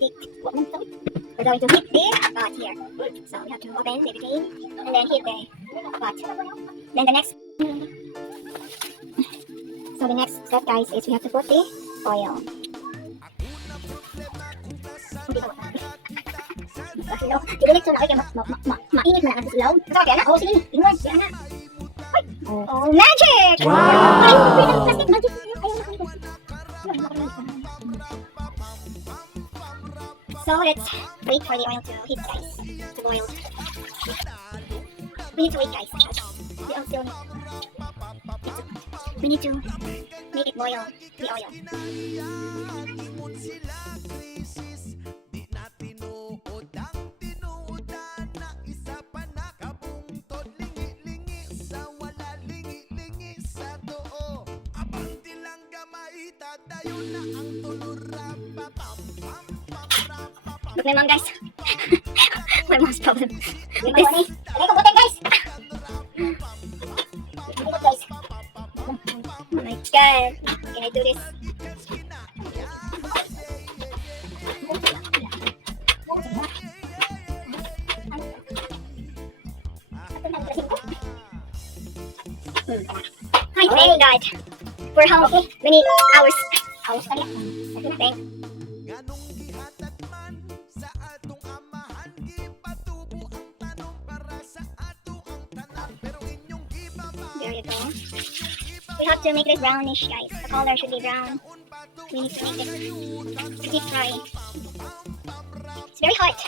stick. We're going to hit the pot here. So we have to open the drain and then hit the pot. Then the next. So the next step, guys, is we have to put the oil. Mainit mo na ang silaw. Kaya na, sige, ingon, kaya na. Oh, magic! Wow! Plastic magic. So let's wait for the oil to heat, guys, to boil. We need to wait, guys, because the oil still we need to make it boil, the oil. Look my mom, guys. My mom's problem. With this. Guys. Oh my god. Can I do this? Hi, thank God. For how many hours? Thank. There you go. We have to make this brownish, guys. The color should be brown. We need to make it deep fry. It's very hot.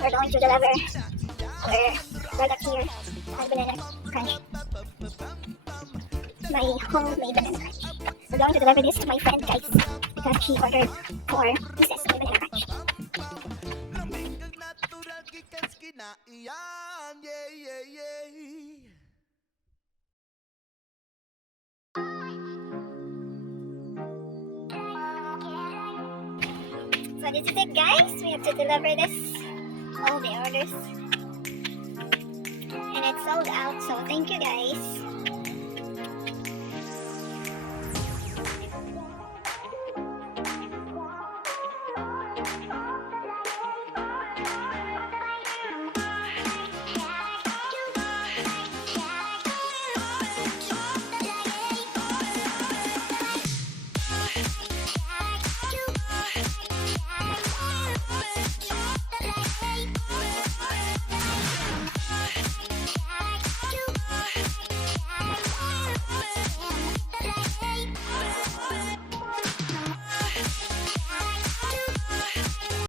We're going to deliver our product here at Banana Crunch. My homemade Banana Crunch. We're going to deliver this to my friend, guys, because she ordered 4 pieces of Banana Crunch. So this is it, guys. We have to deliver this. All the orders, and it's sold out, so thank you, guys.